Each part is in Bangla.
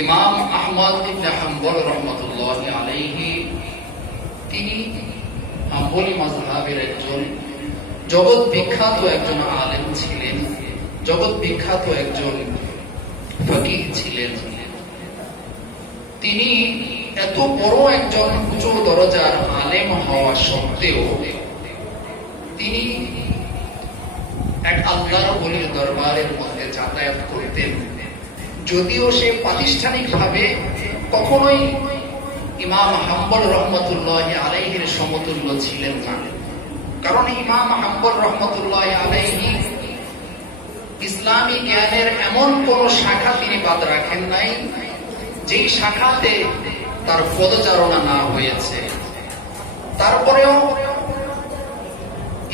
ইমাম আহমদ ইবনে হাম্বল রহমাতুল্লাহি আলাইহি তিনি হাম্বলি মাযহাবের একজন জগৎ বিখ্যাত একজন আলেম ছিলেন, জগৎ বিখ্যাত একজন ফকিহ ছিলেন। তিনি এত বড় একজন উচ্চ দরজার আলেম হওয়া সত্ত্বেও তিনি এক আল্লাহর ওলির দরবারের মধ্যে যাতায়াত করতেন, যদিও সে প্রাতিষ্ঠানিকভাবে কখনোই ইমাম হাম্বল রহমতুল্লাহি আলাইহির সমতুল্য ছিলেন না। কারণ ইমাম হাম্বল রহমতুল্লাহি আলাইহি ইসলামী জ্ঞানের এমন কোন শাখা তিনি বাদ রাখেন নাই যেই শাখাতে তার পদচারণা না হয়েছে। তারপরেও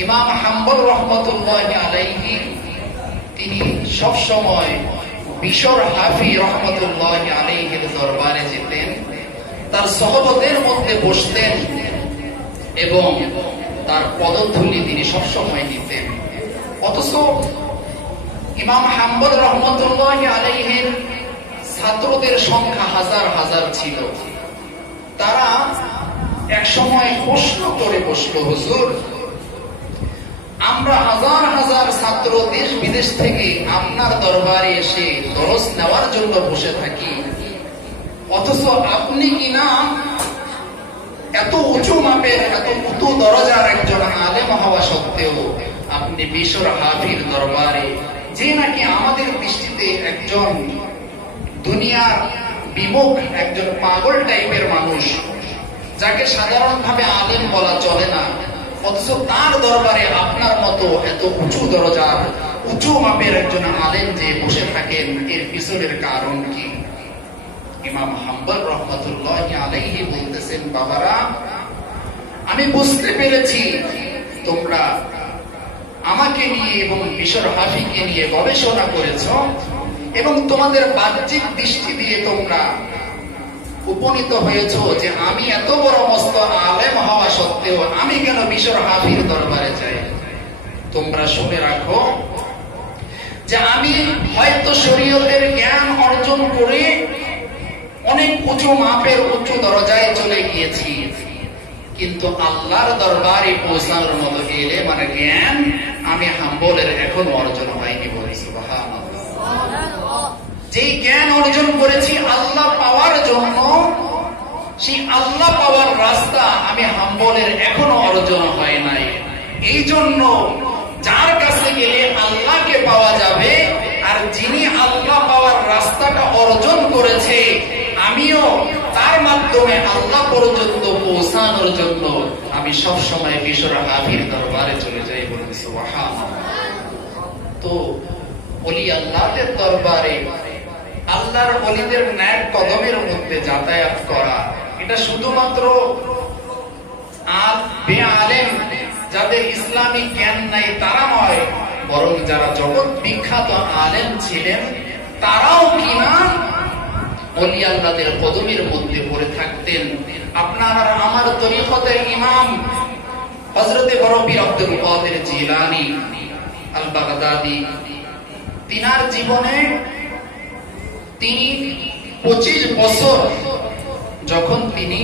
ইমাম হাম্বল রহমতুল্লাহি আলাইহি তিনি সব সময় বিশর হাফি রহমতুল্লাহি আলাইহির দরবারে যেতেন, তার সহবতের মধ্যে বসতেন এবং তার পদধূলি তিনি সবসময় নিতেন। অথচ ইমাম হাম্বল রহমতুল্লাহি আলাইহির ছাত্রদের সংখ্যা হাজার হাজার ছিল। তারা এক সময় প্রশ্ন করে বসল, হুজুর, আমরা হাজার হাজার ছাত্র দেশ বিদেশ থেকে আপনার দরবারে এসে দরস নেওয়ার জন্য বসে থাকি, অথচ আপনি কিনা এত উঁচু মাপের এত উঁচু দরজার একজন আলেম হওয়া সত্ত্বেও আপনি বিশর হাফির দরবারে, যে নাকি আমাদের দৃষ্টিতে একজন দুনিয়ার বিমুখ একজন পাগল টাইপের মানুষ, যাকে সাধারণভাবে আলেম বলা চলে না, অথচ তার দরবারে আপনার মতো এত উঁচু দরজার উঁচু মাপের একজন আলেম যে বসে থাকেন, এর পিছনের কারণ কি? ইমাম হাম্বল রহমতুল্লাহি আলাইহি বলতেছেন, বাবারা, আমি বুঝতে পেরেছি তোমরা আমাকে নিয়ে এবং বিশর হাফিকে নিয়ে গবেষণা করেছ এবং তোমাদের বাহ্যিক দৃষ্টি দিয়ে তোমরা উপনীত হয়েছ যে আমি এত বড় মস্ত আলেম হওয়া সত্ত্বেও আমি কেন বিশর হাফির দরবারে যাই। তোমরা শুনে রাখো যে আমি হয়তো শরীয়তের জ্ঞান অর্জন করে অনেক উঁচু মাপের উচ্চ দরজায় চলে গিয়েছি, কিন্তু আল্লাহর দরবারে পৌঁছানোর মতো এলে মানে জ্ঞান আমি হাম্বলের এখনো অর্জন হয়নি। বলি সুবহানাল্লাহ। যেই জ্ঞান অর্জন করেছি আল্লাহ পাওয়ার জন্য, সেই আল্লাহ পাওয়ার রাস্তা আমি হাম্বলের এখনো অর্জন হয় নাই। এই জন্য যার কাছে গেলে আল্লাহকে পাওয়া যাবে, আর যিনি আল্লাহ পাওয়ার রাস্তাটা অর্জন করেছে আমিও তার মাধ্যমে আল্লাহ পর্যন্ত পৌঁছানোর জন্য আমি সব সময় বিশর হাফির দরবারে চলে যাই। বলি সুবহানাল্লাহ। তো ওলি আল্লাহদের দরবারে আল্লাহর ওলিদের ন্যায় কদমের মধ্যে যাতায়াত করা, এটা শুধুমাত্র বেআলেম যাদের ইসলামিক জ্ঞান নাই তারা নয়, বরং যারা জগৎ বিখ্যাত আলেম ছিলেন তারাও কিনা ওলি আল্লাহদের কদমের মধ্যে পড়ে থাকতেন। আপনার আর আমার তরিকতের ইমাম হযরতে বরপীর আব্দুল কাদের জিলানী আল বাগদাদি, তিনার জীবনে তিনি 25 বছর যখন তিনি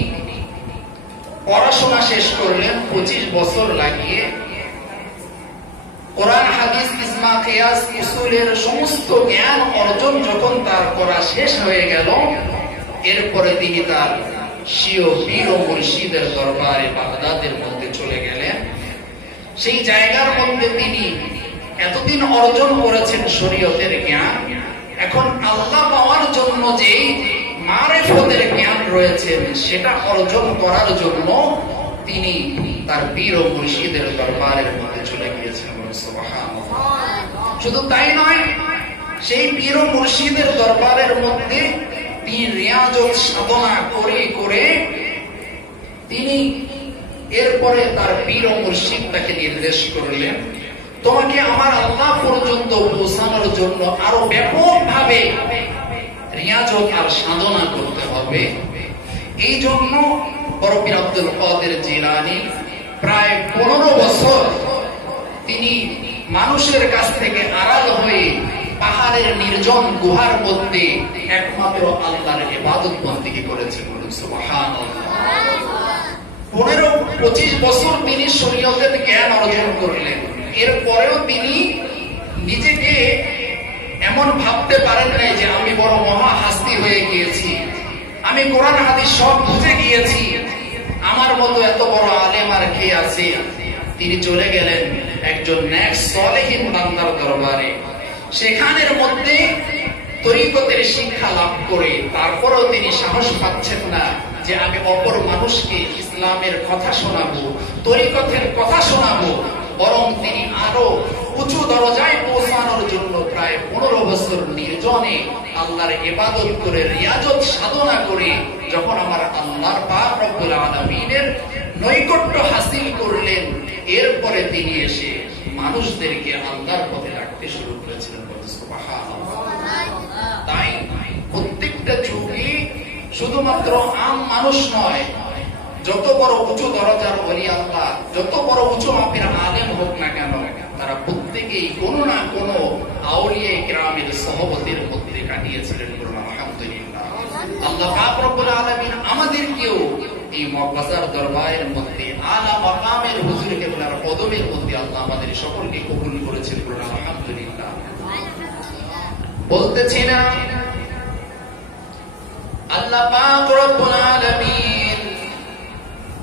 পড়াশোনা শেষ করলেন, 25 বছর লাগিয়ে কোরআন হাদিস ইজমা কিয়াস উসুলের সমস্ত জ্ঞান অর্জন যখন তার করা শেষ হয়ে গেল, এরপরে তিনি তার স্বীয় পীর ও মুর্শিদের দরবারে বাগদাদের মধ্যে চলে গেলেন। সেই জায়গার মধ্যে তিনি এতদিন অর্জন করেছেন শরীয়তের জ্ঞান, এখন আল্লাহ পাওয়ার জন্য যে মারিফতের জ্ঞান রয়েছেন সেটা অর্জন করার জন্য তিনি তার পীর ও মুর্শিদের দরবারের মধ্যে চলে গিয়েছেন। শুধু তাই নয়, সেই পীর ও মুর্শিদের দরবারের মধ্যে তিনি রিয়াজত সাধনা করে করে তিনি এরপরে তার পীর ও মুর্শিদ তাকে নির্দেশ করলেন, তোমাকে আমার আল্লাহ পর্যন্ত পৌঁছানোর জন্য আরো ব্যাপকভাবে রিয়াজত আর সাধনা করতে হবে। এই জন্য বরপীর আব্দুল কাদের জিলানী প্রায় 15 বছর তিনি মানুষের কাছ থেকে আড়াল হয়ে পাহাড়ের নির্জন গুহার মধ্যে একমাত্র আল্লাহর ইবাদত বন্দেগী করেছেন। সুবহানাল্লাহ। 15-25 বছর তিনি শরীয়তের জ্ঞান অর্জন করলেন। এরপরেও তিনি নিজেকে এমন ভাবতে পারেন নাই যে আমি বড় মহা হাস্তি হয়ে গিয়েছি, আমি কোরআন হাদিস সব বুঝে গিয়েছি, আমার মতো এত বড় আলেম আর কে আছে। তিনি চলে গেলেন একজন নেক সালেহীন বান্দার দরবারে। সেখানের মধ্যে তরিকতের শিক্ষা লাভ করে তারপরেও তিনি সাহস পাচ্ছেন না যে আমি অপর মানুষকে ইসলামের কথা শোনাবো, তরিকতের কথা শোনাবো। বরং তিনি আরো উঁচু দরজায় পৌঁছানোর জন্য প্রায় 15 বছর নির্জনে আল্লাহর ইবাদত করে রিয়াজত সাধনা করে যখন আমার আল্লাহর পাক রব্বুল আলামিনের নৈকট্য হাসিল করলেন, এরপরে তিনি এসে মানুষদেরকে আল্লাহর পথে রাখতে শুরু করেছিলেন। সুবহানাল্লাহ। তাই প্রত্যেকটা যুগে শুধুমাত্র আম মানুষ নয়, যত বড় উঁচু দরজার ওলি আল্লাহ, যত বড় উঁচু মাপের আলেম হোক না কেন, তারা প্রত্যেকেই কোনো না কোনো আউলিয়া কিরামের সহবতের মধ্যে কাটিয়েছিলেন। আলহামদুলিল্লাহ। আল্লাহ পাক রব্বুল আলামিন আমাদেরকেও এই মক্কার দরবারের মধ্যে আলা মাকামের হুজুর কেবলার পদবের মধ্যে আল্লাহ আমাদের সকলকে কবুল করেছেন। আলহামদুলিল্লাহ। বলতেছিলাম আল্লাহ পাক রব্বুল আলামিন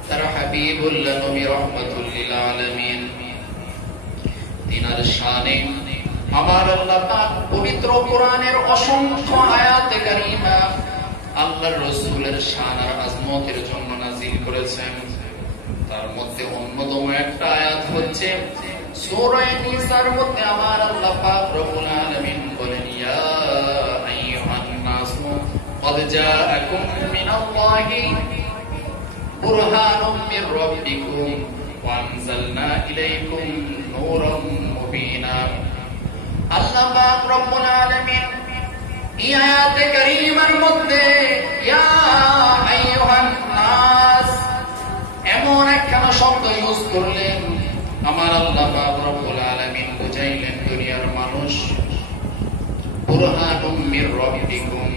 তার হাবিবুল্লাহ নবী রাহমাতুল লিল আলামিন তিনার শানে আমার আল্লাহ পাক পবিত্র কোরআনের অসংখ্য আয়াতে কারিমা আল্লাহর রাসূলের শান আর আজমতের জন্য নাযিল করেছেন। তার মধ্যে অন্যতম একটা আয়াত হচ্ছে সূরা নিসার মধ্যে আমার আল্লাহ পাক রব্বুল আলামিন বলেন, ইয়া আইয়ুহান নাস قد جاءكم من الله برهان من ربكم وأنزلنا إليكم نورا مبينا। আল্লাহ পাক রব্বুল আলামিন এই আয়াতে কারীমার মধ্যে ইয়া আইয়ুহান নাস এমন একখানা শব্দ ইউজ করলেন। আমার আল্লাহ পাক রব্বুল আলামিন বুঝাইলেন দুনিয়ার মানুষ, বুরহানুম মির রাব্বিকুম,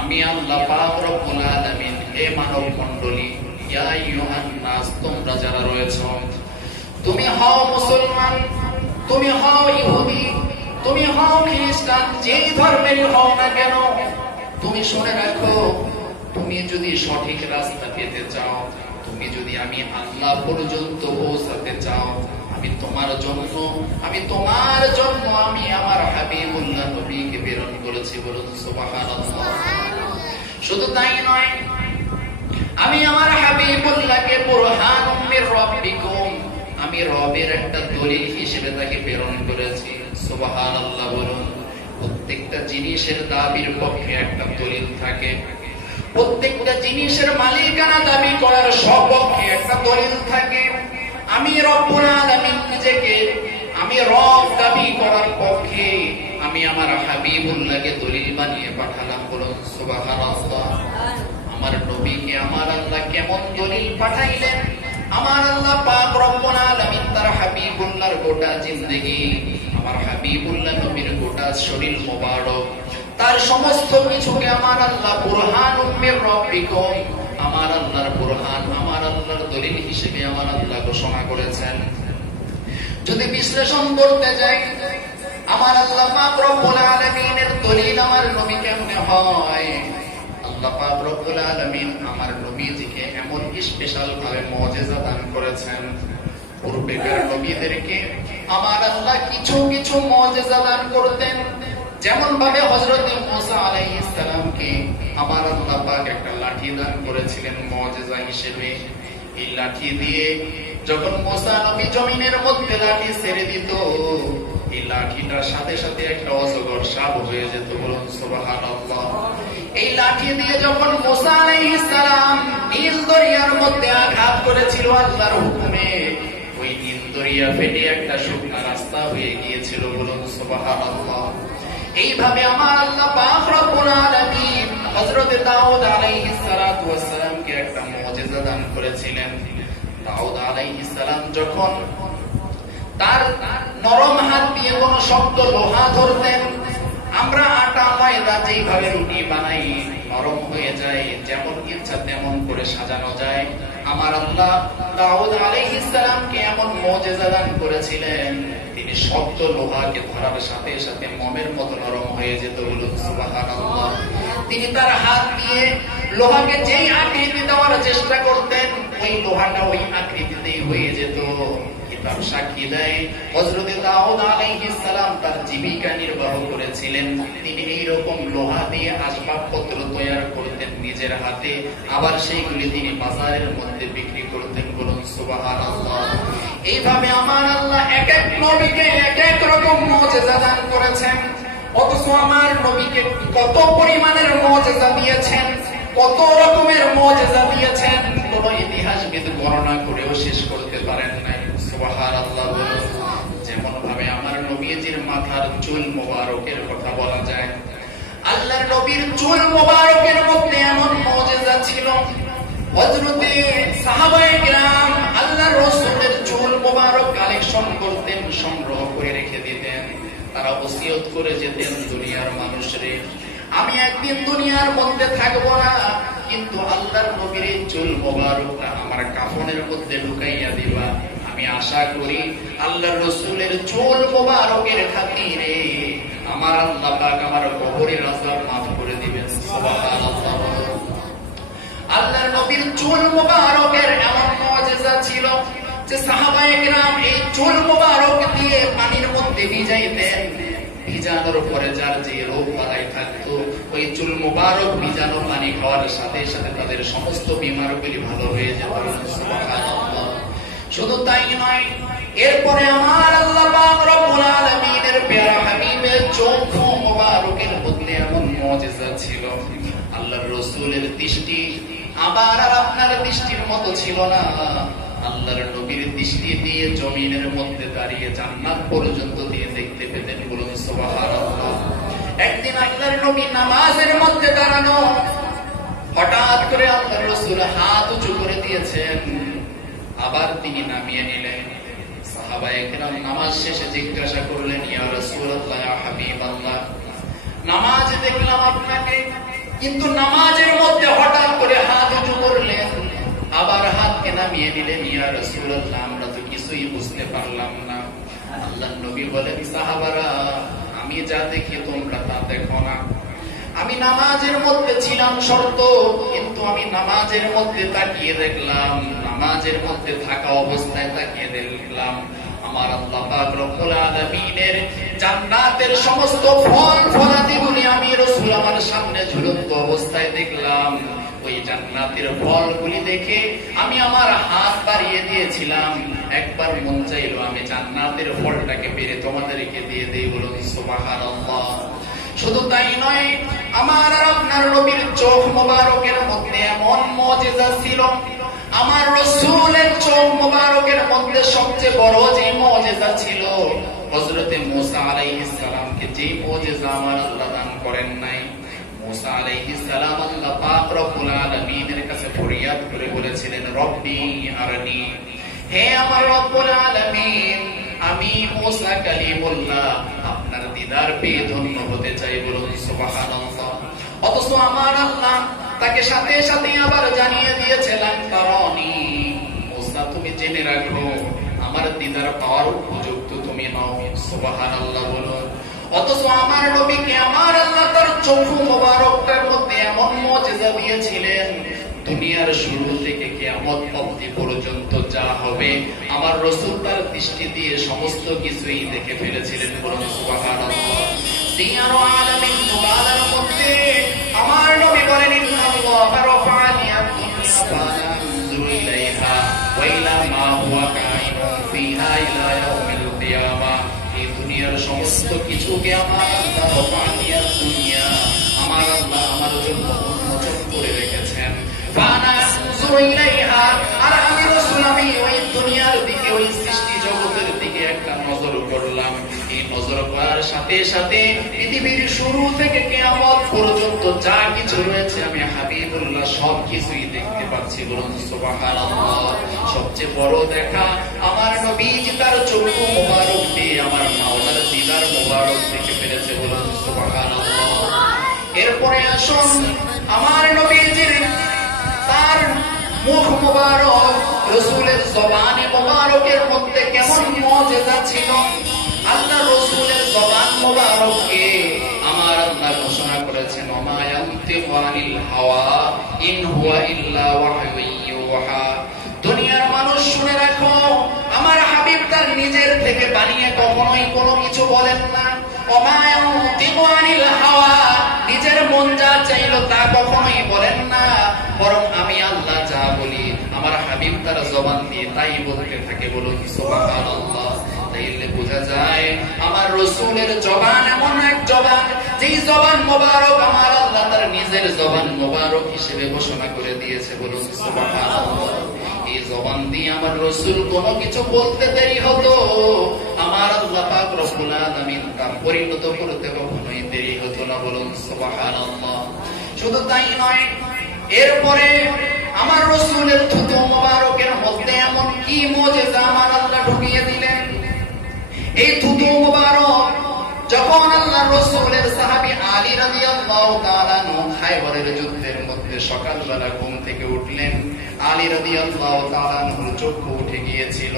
আমি আল্লাহ পাক রব্বুল আলামিন হে মানব মণ্ডলী, ইয়া আইয়ুহান নাস তোমরা যারা রয়েছো, তুমি হও মুসলমান, তুমি হও ইহুদি, তুমি হও খ্রিস্টান, যেই ধর্মেরই হও না কেন, তুমি শুনে রাখো, তুমি যদি সঠিক রাস্তা পেতে চাও, তুমি যদি আমি আল্লাহ পর্যন্ত পৌঁছাতে চাও, আমি তোমার জন্য আমি আমার হাবিবুল্লাহ নবীকে প্রেরণ করেছি। বলুন সুবহানাল্লাহ। শুধু তাই নয়, আমি আমার হাবিবুল্লাহকে বুরহানুম মির রাব্বিকুম, আমি রবের একটা দলিল হিসেবে তাকে প্রেরণ করেছি। সুবহানাল্লাহ। বলুন, প্রত্যেকটা জিনিসের দাবির পক্ষে একটা দলিল থাকে, প্রত্যেকটা জিনিসের মালিকানা দাবি করার সপক্ষে একটা দলিল থাকে। আমি রব্বুল আলামিন নিজেকে আমি রব দাবি করার পক্ষে আমি আমার হাবিবুল্লাহকে দলিল বানিয়ে পাঠালাম। বলুন সুবহানাল্লাহ। আমার নবীকে আমার আল্লাহ কেমন দলিল পাঠাইলেন? আমার আল্লাহ পাক রব্বুল আলামিন তার হাবিবুল্লাহর গোটা জিন্দেগি, আমার হাবিবুল্লাহ নবীর গোটা শরীর মোবারক, তার সমস্ত কিছুকে আমার আল্লাহ বুরহানুম মির রাব্বিকুম, আমার আল্লাহর বুরহান, আমার আল্লাহর দলিল হিসেবে আমার আল্লাহ ঘোষণা করেছেন। যদি বিশ্লেষণ করতে যাই, আমার আল্লাহ পাক রব্বুল আলামিনের দলিল আমার নবী কেমনে হয়? আল্লাহ পাক রব্বুল আলামিন আমার নবীজিকে এমন স্পেশাল ভাবে মুজিজা দান করেছেন। পূর্বেকার নবীদেরকে আমার আল্লাহ কিছু কিছু মুজিজা দান করতেন। যেমন ভাবে হযরত মুসা আলাইহিস সালামকে আমার আল্লাহ পাক একটা লাঠি দান করেছিলেন মুজিজা হিসেবে। এই লাঠি দিয়ে যখন মুসা নবী জমিনের মধ্যে লাঠি ছেড়ে দিত, এই লাঠিটার সাথে সাথে একটা অজগর সাপ হয়ে যেত। বলুন সুবহানাল্লাহ। এই লাঠি দিয়ে যখন মুসা আলাইহিস সালাম নীল দরিয়ার মধ্যে আঘাত করেছিল আল্লাহর হুকুমে, ওই নীল দরিয়া ফেটে একটা শুকনা রাস্তা হয়ে গিয়েছিল। বলুন সুবহানাল্লাহ। এইভাবে আমার আল্লাহ পাক রব্বুল আলামিন হযরত দাউদ আলাইহিস সালাতু ওয়াস সালামকে একটা মুজিজা দান করেছিলেন। দাউদ আলাইহিস সালাম যখন তার নরম হাত দিয়ে কোন শক্ত লোহা ধরতেন, আমরা আটা ময়দা যেইভাবে রুটি বানাই নরম হয়ে যায়, যেমন ইচ্ছা তেমন করে সাজানো যায়। আমার আল্লাহ দাউদ আলাইহিস সালামকে এমন মুজিজা দান করেছিলেন, তিনি শক্ত লোহাকে ধরার সাথে সাথে মোমের মতো নরম হয়ে যেত। বলুন সুবহানাল্লাহ। তিনি তার হাত দিয়ে লোহাকে যেই আকৃতি দেওয়ার চেষ্টা করতেন, ওই লোহাটা ওই আকৃতিতেই হয়ে যেত। কিতাব সাক্ষী দেয় হযরত দাউদ আলাইহিস সালাম তার জীবিকা নির্বাহ করেছিলেন। তিনি এইরকম লোহা দিয়ে আসবাবপত্র তৈরি করতেন নিজের হাতে, আবার সেইগুলি তিনি বাজারের মধ্যে বিক্রি করতেন। বলুন সুবহানাল্লাহ। এইভাবে আমার আল্লাহ এক এক নবীকে এক এক রকম মুজিজা দান করেছেন। অথচ আমার নবীকে কত পরিমাণের মুজিজা দিয়েছেন, কত রকমের মুজিজা দিয়েছেন, কোন ইতিহাসবিদ গণনা করেও শেষ করতে পারেন নাই। সুবহানাল্লাহ। যেমন ভাবে আমার নবীজির মাথার চুল মোবারকের কথা বলা যায়, আল্লাহর নবীর চুল মোবারকের মধ্যে এমন মুজিজা ছিল, হযরতে সাহাবায়ে কিরাম আল্লাহর রাসূলের চুল মোবারক কালেকশন করতেন, সংগ্রহ করে রেখে দিতেন। তারা ওসিয়ত করে যেতেন, দুনিয়ার মানুষরে আমি একদিন দুনিয়ার মধ্যে থাকবো না, কিন্তু আল্লাহর নবীর চুল মোবারকটা আমার কাফনের মধ্যে ঢুকাইয়া দিবা। আমি আশা করি আল্লাহর রাসূলের চুল মোবারকের খাতিরে আমার আল্লাহ পাক আমার কবরের আযাব মাফ করে দিবেন। সুবহানাল্লাহ। আল্লাহর নবীর চুল মোবারকের এমন মুজিজা ছিল যে সাহাবায়ে কিরাম এই চুল মোবারক দিয়ে পানির মধ্যে ভিজাইতেন। ভিজানোর পরে যার যে রোগ বালাই থাকতো, ওই চুল মোবারক ভিজানো পানি খাওয়ার সাথে সাথে তাদের সমস্ত বিমারগুলি ভালো হয়ে যেত। সুবহানাল্লাহ। শুধু তাই নয়, এরপরে আমার আল্লাহ পাক রব্বুল আলামিনের প্যারা হাবিবের চোখ মোবারকের মধ্যে এমন মুজিজা ছিল, আল্লাহর রাসূলের দৃষ্টি আবার আর আপনার দৃষ্টির মতো ছিল না। আল্লাহর নবীর দৃষ্টি দিয়ে জমিনের মধ্যে দাঁড়িয়ে জান্নাত পর্যন্ত দিয়ে দেখতে পেতেন। বলুন সুবহানাল্লাহ। একদিন আল্লাহর নবী নামাজের মধ্যে দাঁড়ানো, হঠাৎ করে আল্লাহর রাসূল হাত উঁচু করে দিয়েছেন, আবার তিনি নামিয়ে নিলেন। সাহাবায়ে কিরাম নামাজ শেষে জিজ্ঞাসা করলেন, ইয়া রাসূলুল্লাহ, ইয়া হাবিবাল্লাহ, নামাজ দেখলাম আপনাকে, কিন্তু নামাজের মধ্যে হঠাৎ করে হাত উঁচু করলেন, আবার হাতকে নামিয়ে নিলেন। ইয়া রাসূলুল্লাহ, আমরা তো কিছুই বুঝতে পারলাম না। আল্লাহর নবী বলেন, সাহাবারা, আমি যা দেখি তোমরা তা দেখো না। আমি নামাজের মধ্যে ছিলাম শর্ত, কিন্তু আমি নামাজের মধ্যে তাকিয়ে দেখলাম, নামাজের মধ্যে থাকা অবস্থায় তাকিয়ে দেখলাম আমার আল্লাহ পাক রব্বুল আলামিনের জান্নাতের সমস্ত ফল ফলাদিগুলি আমি রাসূল আমার সামনে ঝুলন্ত অবস্থায় দেখলাম। ওই জান্নাতের ফলগুলি দেখে আমি আমার হাত বাড়িয়ে দিয়েছিলাম, একবার মন চাইলো আমি জান্নাতের ফলটাকে পেরে তোমাদেরকে দিয়ে দেই। বলুন সুবহানাল্লাহ। শুধু তাই নয়, আমার আর আপনার নবীর চোখ মোবারকের মধ্যে এমন মুজিজা ছিল, আমার রাসূলের চোখ মোবারকের মধ্যে সবচেয়ে বড় যে মুজিজা ছিল, হযরতে মুসা আলাইহিস সালামকে যে মুজিজা আমার আল্লাহ দান করেন নাই। মুসা আলাইহিস সালাম আল্লাহ পাক রব্বুল আলামিনের কাছে ফরিয়াদ করে বলেছিলেন, রব্বি আরনি, হে আমার রব্বুল আলামিন, আমি মুসা কালিমুল্লাহ আপনার দিদার পেয়ে ধন্য হতে চাই। বলুন সুবহানাল্লাহ। অথচ আমার আল্লাহ তাকে সাথে সাথে আবার জানিয়ে দিয়েছিলেন, তারানি, মুসা তুমি জেনে রাখো আমার দিদার পাওয়ার উপযুক্ত তুমি নও। সুবহানাল্লাহ। বলুন। অথচ আমার নবীকে আমার আল্লাহ তার চোখ মোবারকটার মধ্যে এমন মুজিজা দিয়েছিলেন, দুনিয়ার শুরু থেকে কিয়ামত অবধি পর্যন্ত যা হবে আমার রাসূল তার দৃষ্টি দিয়ে সমস্ত কিছুই দেখে ফেলেছিলেন। বলুন সুবহানাল্লাহ। দিয়ার আলামিন মুবালার মধ্যে আমার নবী বলেন, ইন্নাল্লাহ রাফা'নি আদ-দুনিয়া ফানানজুরু ইলাইহা ওয়া ইলা মা হুয়া কাইনুন ফিহা ইলা ইয়াউমিল কিয়ামা। এই দুনিয়ার সমস্ত কিছুকে আমার আল্লাহ রাফা'নি আদ-দুনিয়া, আমার আল্লাহ আমার জন্য উন্মোচন করে রেখেছেন। ফানানজুরু ইলাইহা, আর আমি রাসূল আমি ওই দুনিয়ার দিকে, ওই সৃষ্টি জগতের দিকে একটা নজর করলাম। এই নজর করার সাথে সাথে পৃথিবীর শুরু থেকে কিয়ামত পর্যন্ত যা কিছু রয়েছে আমি হাবিবুল্লাহ সব কিছুই দেখতে পাচ্ছি। বলুন সুবহানাল্লাহ। সবচেয়ে বড় দেখা আমার নবীজি তার চোখ মোবারক দিয়ে আমার মাওলার দিদার মোবারক দেখে ফেলেছে। বলুন সুবহানাল্লাহ। এরপরে আসুন আমার নবীজির তার মুখ মোবারক, রাসূলের জবানে মোবারকের মধ্যে কেমন মুজিজা ছিল। আল্লাহ রাসূলের জবান মোবারককে আমার আল্লাহ ঘোষণা করেছেন, ওমা ইয়ানতিকু আনিল হাওয়া ইন হুয়া ইল্লা ওয়াহয়ুন ইউহা। দুনিয়ার মানুষ শুনে রাখো, আমার হাবিব তার নিজের থেকে বানিয়ে কখনোই কোনো কিছু বলেন না। ওমা ইয়ানতিকু আনিল হাওয়া, নিজের মন যা চাইলো তা কখনোই বলেন না, বরং আমি আল্লাহ যা বলি আমার হাবিব তার জবান দিয়ে তাই বলতে থাকে। বলুন সুবহানাল্লাহ। তাইলে বোঝা যায় আমার রাসূলের জবান এমন এক জবান, যেই জবান মোবারক আমার আল্লাহ তার নিজের জবান মোবারক হিসেবে ঘোষণা করে দিয়েছে। বলুন সুবহানাল্লাহ। এই জবান দিয়ে আমার রাসূল কোনো কিছু বলতে দেরি হতো, আমার আল্লাহ পাক রব্বুল আলামিন তা পরিণত করতে কখনোই দেরি হতো না। বলুন সুবহানাল্লাহ। শুধু তাই নয়, এরপরে আমার রাসূলের থুতু মোবারকের মধ্যে এমন কি মুজিজা আমার আল্লাহ ঢুকিয়ে দিলেন। এই থুতু মোবারক যখন আল্লাহ রাসূলের সাহাবী আলী রাদিয়াল্লাহু তাআলা খায়বরের যুদ্ধের মধ্যে সকালবেলা ঘুম থেকে উঠলেন, আলী রাদিয়াল্লাহু তাআলার চোখ উঠে গিয়েছিল,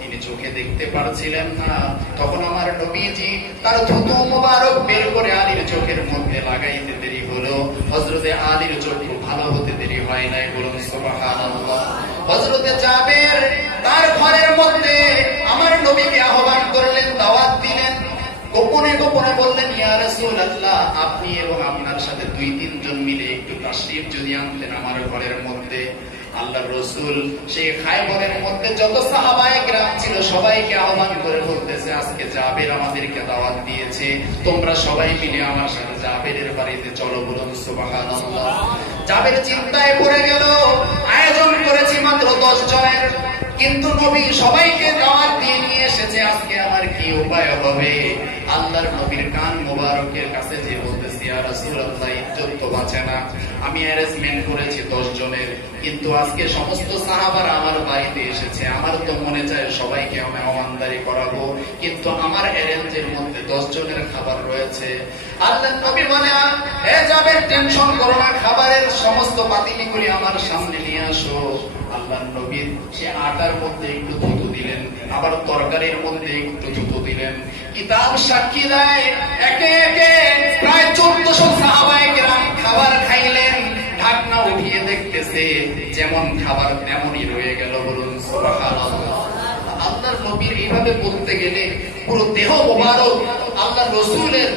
তিনি চোখে দেখতে পারছিলেন না। তখন আমার নবীজি তার থুতু মোবারক বের করে আলীর চোখের মধ্যে লাগাইতে দেরি হলো। হযরতে আলীর চোখ ভালো হতে দেরি হয় নাই। বলুন সুবহানাল্লাহ। হযরতে জাবের তার ঘরের মধ্যে আমার নবীকে আহ্বান করলেন, দাওয়াত দিলেন, গোপনে গোপনে বললেন, ইয়া রাসূলুল্লাহ, আপনি এবং আপনার সাথে 2-3 জন মিলে একটু তাশরীফ যদি আনতেন আমার ঘরের মধ্যে। আল্লাহর রাসূল সেই খায়বরের মধ্যে যত সাহাবায়ে কেরাম ছিল সবাইকে আহ্বান করে বলতেছে, আজকে জাবের আমাদেরকে দাওয়াত দিয়েছে, তোমরা সবাই মিলে আমার সাথে জাবেরের বাড়িতে চলো। বলুন সুবহানাল্লাহ। জাবের চিন্তায় পড়ে গেল, আয়োজন করেছি মাত্র 10 জনের, কিন্তু নবী সবাইকে দাওয়াত দিয়ে নিয়ে এসেছে, আজকে আমার কি উপায় হবে? আল্লাহর নবীর কান মোবারকের কাছে যে বলতেছি, ইয়া রাসূলুল্লাহ, ইজ্জত তো বাঁচে না, আমি অ্যারেঞ্জমেন্ট করেছি 10 জনের, কিন্তু আজকে সমস্ত সাহাবারা আমার বাড়িতে এসেছে, আমার তো মনে চায় সবাইকে আমি মেহমানদারি করাবো, কিন্তু আমার অ্যারেঞ্জের মধ্যে 10 জনের খাবার রয়েছে। আল্লাহর নবী বলে, হে জাবের, টেনশন করো না, খাবারের সমস্ত পাতিলগুলি আমার সামনে নিয়ে আসো। আল্লাহর নবী সে আটার মধ্যে একটু থুতু দিলেন, আবার তরকারির মধ্যে একটু থুতু দিলেন। কিতাব সাক্ষী দেয়, একে একে প্রায় 1400 সাহাবায়ে কেরাম খাবার খাইলেন। ঢাকনা উঠিয়ে দেখতেছে যেমন খাবার তেমনই রয়ে গেল। বলুন সুবহানাল্লাহ। আল্লাহর নবীর এইভাবে বলতে গেলে পুরো দেহ মোবারক আল্লাহর রাসূলের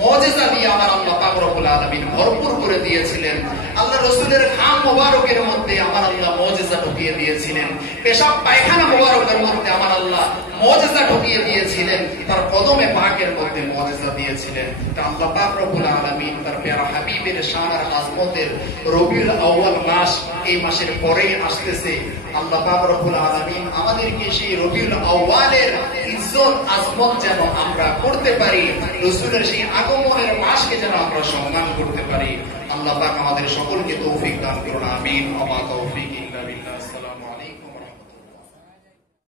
মুজিজা দিয়ে আমার আল্লাহ পাক রব্বুল আলামিন ভরপুর করে দিয়েছিলেন। আল্লাহ রাসূলের ঘাম মোবারকের মধ্যে আমার আল্লাহ মুজিজা ঢুকিয়ে দিয়েছিলেন। পেশাব পায়খানা মোবারকের মধ্যে আমার আল্লাহ মুজিজা ঢুকিয়ে দিয়েছিলেন। তার কদমে পাকের মধ্যে মুজিজা দিয়েছিলেন। তা আল্লাহ পাক রব্বুল আলামিন তার প্যারা হাবিবের শান আর আজমতের রবিউল আউয়াল মাস, এই মাসের পরেই আসতেছে। আল্লাহ পাক রব্বুল আলামিন আমাদেরকে সেই রবিউল আউয়ালের ইজ্জত আজমত যেন আমরা করতে পারি, রাসূলের সেই আগমনের মাসকে যেন আমরা সম্মান করতে পারি। আল্লাহ পাক আমাদের সকলকে তৌফিক দান করুন। আমিন। ওয়া মা তৌফিক ইল্লা বিল্লাহ। আসসালামু